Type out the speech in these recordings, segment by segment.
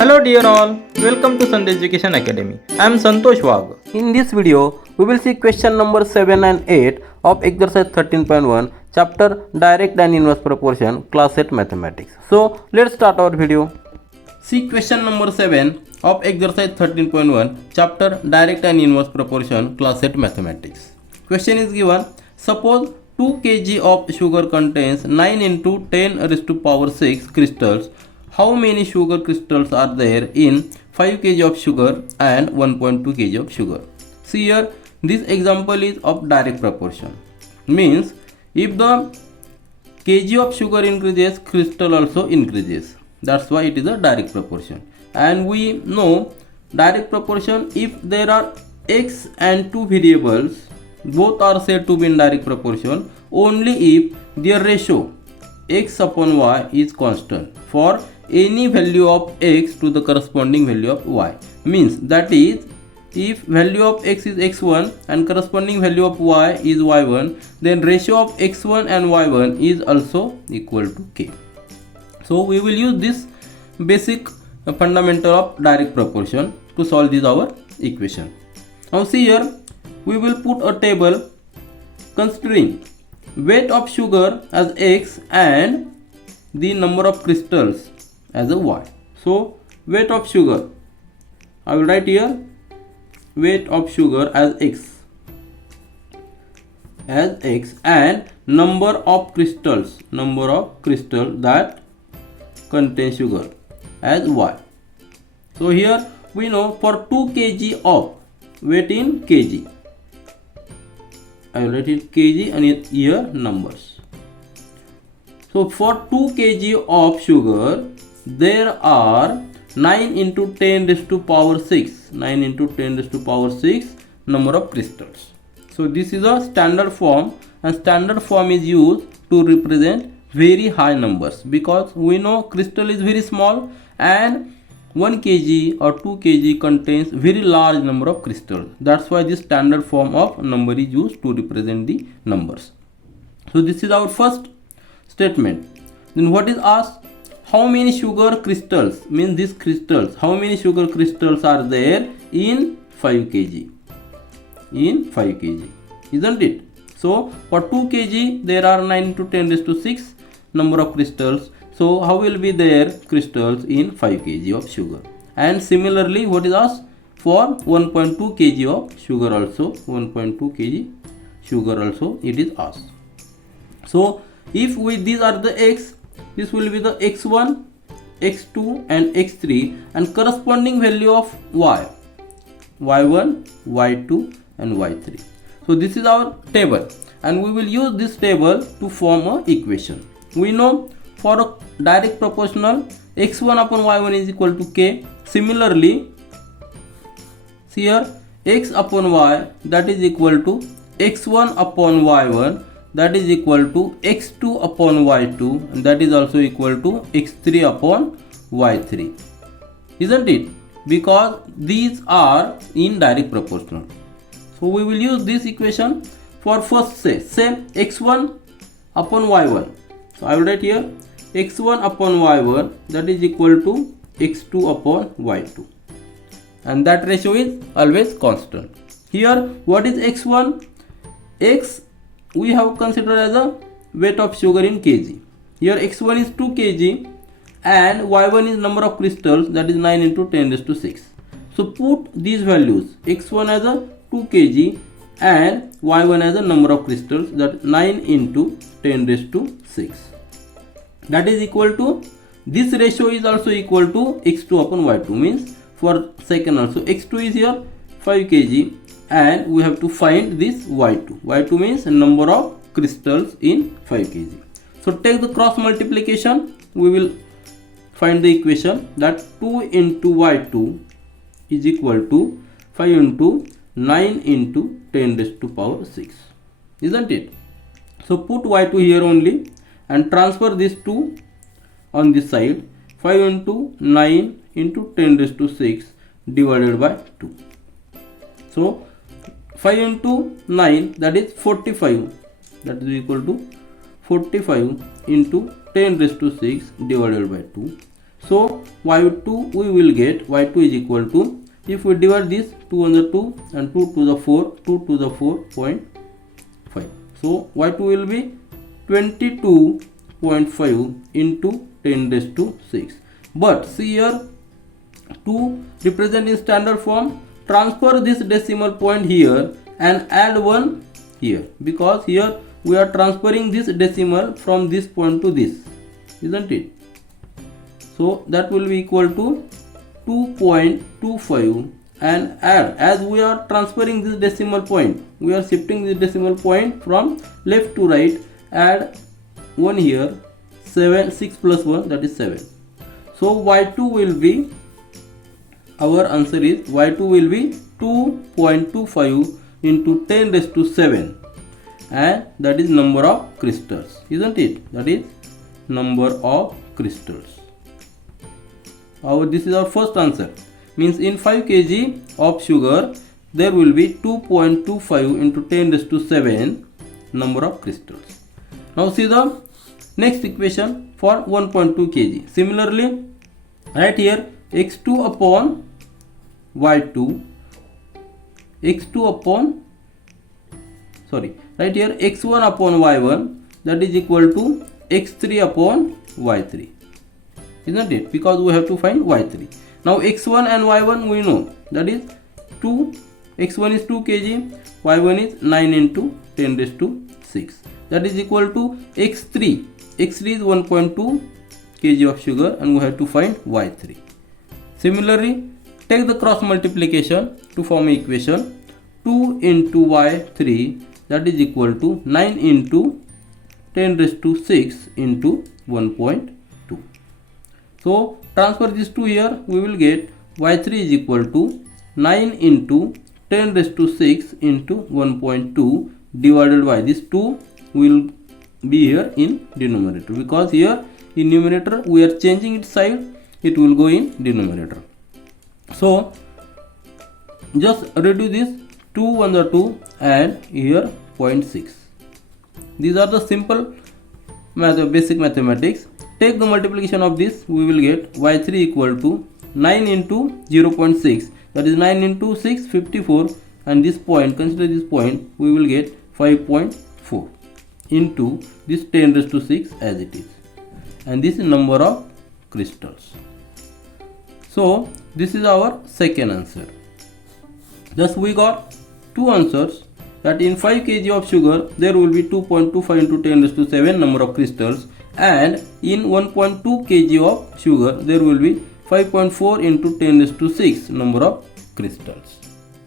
Hello dear all, welcome to Sandhya Education Academy. I am Santosh Wag. In this video, we will see question number 7 and 8 of exercise 13.1 chapter direct and inverse proportion class 8 mathematics. So, let's start our video. See question number 7 of exercise 13.1 chapter direct and inverse proportion class 8 mathematics. Question is given, suppose 2 kg of sugar contains 9 into 10 raised to power 6 crystals. How many sugar crystals are there in 5 kg of sugar and 1.2 kg of sugar? See here, this example is of direct proportion. Means if the kg of sugar increases, crystal also increases. That's why it is a direct proportion. And we know direct proportion, if there are x and two variables, both are said to be in direct proportion only if their ratio x upon y is constant for any value of x to the corresponding value of y. Means that is, if value of x is x1 and corresponding value of y is y1, then ratio of x1 and y1 is also equal to k. So we will use this basic fundamental of direct proportion to solve this our equation. Now see here, we will put a table considering weight of sugar as x and the number of crystals as a y. So weight of sugar, I will write here weight of sugar as x and number of crystals that contain sugar as y. So here we know for 2 kg of weight in kg, I will write it kg and here numbers. So for 2 kg of sugar, there are 9 into 10 raised to power 6 number of crystals. So this is a standard form, and standard form is used to represent very high numbers, because we know crystal is very small and 1 kg or 2 kg contains very large number of crystals. That's why this standard form of number is used to represent the numbers. So this is our first statement. Then what is asked? How many sugar crystals, means these crystals, how many sugar crystals are there in 5 kg? In 5 kg, isn't it? So for 2 kg there are 9 into 10 raised to 6 number of crystals. So how will be there crystals in 5 kg of sugar? And similarly, what is asked for 1.2 kg of sugar also, 1.2 kg sugar also it is asked. So if these are the x, this will be the x1, x2 and x3, and corresponding value of y, y1, y2 and y3. So this is our table, and we will use this table to form a equation. We know for a direct proportional, x1 upon y1 is equal to k. Similarly, see here, x upon y, that is equal to x1 upon y1, that is equal to x2 upon y2, and that is also equal to x3 upon y3, isn't it? Because these are in direct proportional. So we will use this equation for first say x1 upon y1. So I will write here x1 upon y1, that is equal to x2 upon y2, and that ratio is always constant. Here what is x1? X we have considered as a weight of sugar in kg. Here x1 is 2 kg and y1 is number of crystals, that is 9 into 10 raised to 6. So put these values, x1 as a 2 kg and y1 as a number of crystals, that 9 into 10 raised to 6. That is equal to, this ratio is also equal to x2 upon y2, means for second also x2 is here 5 kg and we have to find this y2. y2 means number of crystals in 5 kg. So take the cross multiplication, we will find the equation that 2 into y2 is equal to 5 into 9 into 10 raised to power 6, isn't it? So put y2 here only and transfer this 2 on this side. 5 into 9 into 10 raised to 6 divided by 2. So 5 into 9, that is 45, that is equal to 45 into 10 raised to 6 divided by 2. So y2 we will get y2 is equal to, if we divide this 2 on the 2 and 2 to the 4, 2 to the 4.5. So y2 will be 22.5 into 10 raised to 6. But see here, to represent in standard form, transfer this decimal point here and add 1 here, because here we are transferring this decimal from this point to this, isn't it? So that will be equal to 2.25, and add, as we are transferring this decimal point, we are shifting this decimal point from left to right, add 1 here, 6 plus 1, that is 7. So y2 will be, our answer is y2 will be 2.25 into 10 raised to 7, and that is number of crystals, isn't it? That is number of crystals. This is our first answer. Means in 5 kg of sugar there will be 2.25 into 10 raised to 7 number of crystals. Now see the next equation for 1.2 kg. Similarly, right here x2 upon y2, right here x1 upon y1, that is equal to x3 upon y3, isn't it? Because we have to find y3. Now x1 and y1 we know, that is 2, x1 is 2 kg, y1 is 9 into 10 raised to 6, that is equal to x3 is 1.2 kg of sugar, and we have to find y3. Similarly, take the cross multiplication to form equation. 2 into y3, that is equal to 9 into 10 raised to 6 into 1.2. So transfer this 2 here, we will get y3 is equal to 9 into 10 raised to 6 into 1.2 divided by this 2 will be here in denominator, because here in numerator we are changing its side, it will go in denominator. So just reduce this 2 on the 2 and here 0.6. These are the simple basic mathematics. Take the multiplication of this, we will get y3 equal to 9 into 0.6, that is 9 into 6, 54, and this point, consider this point, we will get 5.4 into this 10 raised to 6 as it is, and this is number of crystals. So this is our second answer. Thus we got two answers, that in 5 kg of sugar there will be 2.25 into 10 raised to 7 number of crystals, and in 1.2 kg of sugar there will be 5.4 into 10 raised to 6 number of crystals.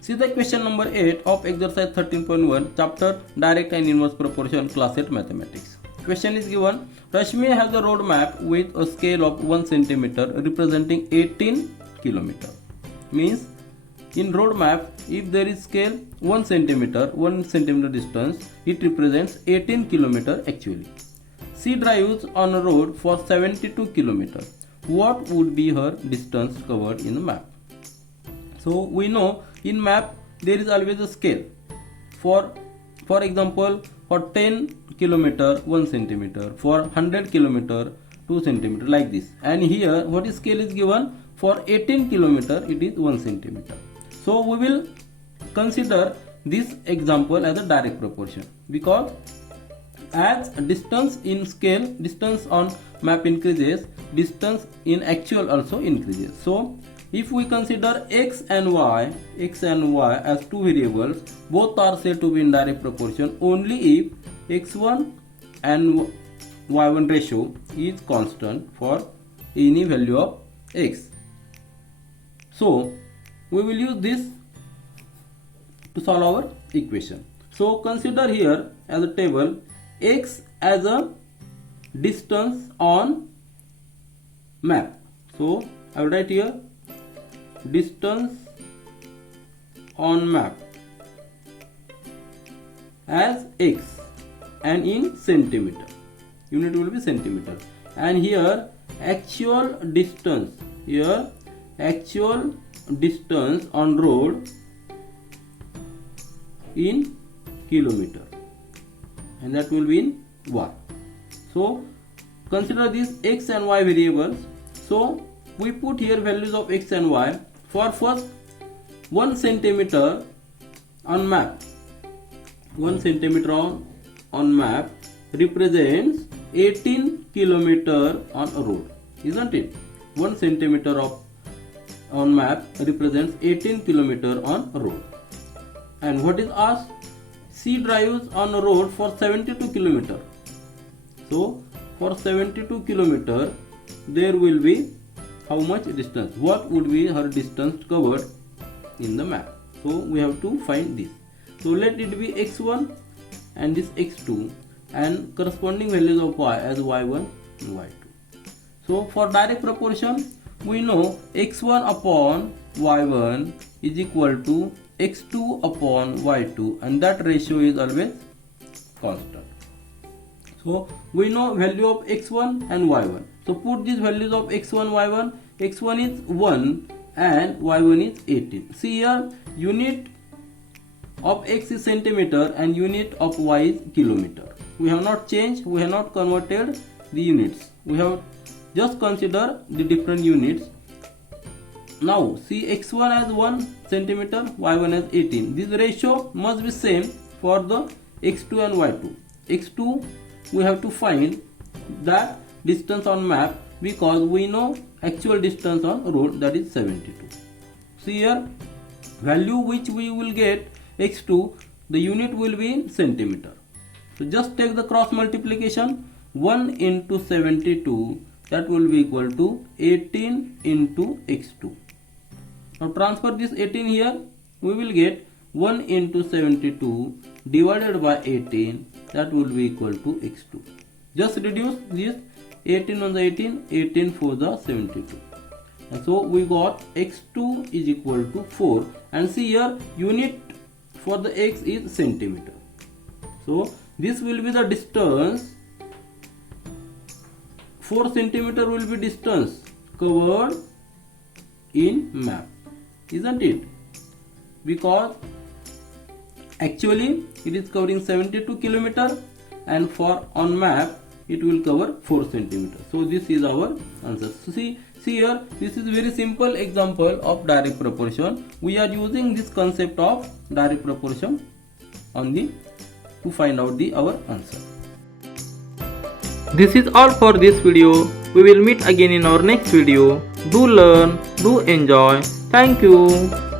See the question number 8 of exercise 13.1, chapter direct and inverse proportion, class 8 mathematics. Question is given, Rashmi has a road map with a scale of 1 centimeter representing 18 kilometer. Means in road map, if there is scale 1 centimeter distance, it represents 18 kilometer actually. She drives on a road for 72 kilometer. What would be her distance covered in the map? So we know in map there is always a scale. For example, for 10 kilometer 1 centimeter, for 100 kilometer 2 centimeter, like this. And here what is scale is given, for 18 kilometer it is 1 centimeter. So we will consider this example as a direct proportion, because as distance in scale, distance on map increases, distance in actual also increases. So if we consider x and y as two variables, both are said to be in direct proportion only if x1 and y1 ratio is constant for any value of x. So we will use this to solve our equation. So consider here as a table x as a distance on map. So I will write here distance on map as x and in centimeter, unit will be centimeter, and here actual distance on road in kilometer, and that will be in y. So consider these x and y variables. So we put here values of x and y. For first 1 centimeter on map, 1 centimeter on map represents 18 kilometer on a road, isn't it? 1 centimeter on map represents 18 kilometer on a road. And what is asked? C drives on a road for 72 kilometer. So for 72 kilometer there will be how much distance? What would be her distance covered in the map? So we have to find this. So let it be x1 and this x2 and corresponding values of y as y1 and y2. So for direct proportion we know x1 upon y1 is equal to x2 upon y2, and that ratio is always constant. So we know value of x1 and y1. So put these values of x1, y1. x1 is 1 and y1 is 18. See here, unit of x is centimeter and unit of y is kilometer. We have not changed, we have not converted the units. We have just consider the different units. Now see x1 as 1 centimeter, y1 as 18. This ratio must be same for the x2 and y2. x2 we have to find that distance on map because we know actual distance on road, that is 72. See here, value which we will get x2, the unit will be in centimeter. So just take the cross multiplication, 1 into 72, that will be equal to 18 into x2. Now transfer this 18 here, we will get 1 into 72 divided by 18, that will be equal to x2. Just reduce this 18 on the 18, 18 for the 72. And so we got x2 is equal to 4, and see here unit for the x is centimeter. So this will be the distance, 4 centimeter will be distance covered in map, isn't it? Because actually it is covering 72 kilometer and for on map it will cover 4 centimeter. So this is our answer. So see here, this is very simple example of direct proportion. We are using this concept of direct proportion only to find out our answer. This is all for this video. We will meet again in our next video. Do learn, do enjoy. Thank you.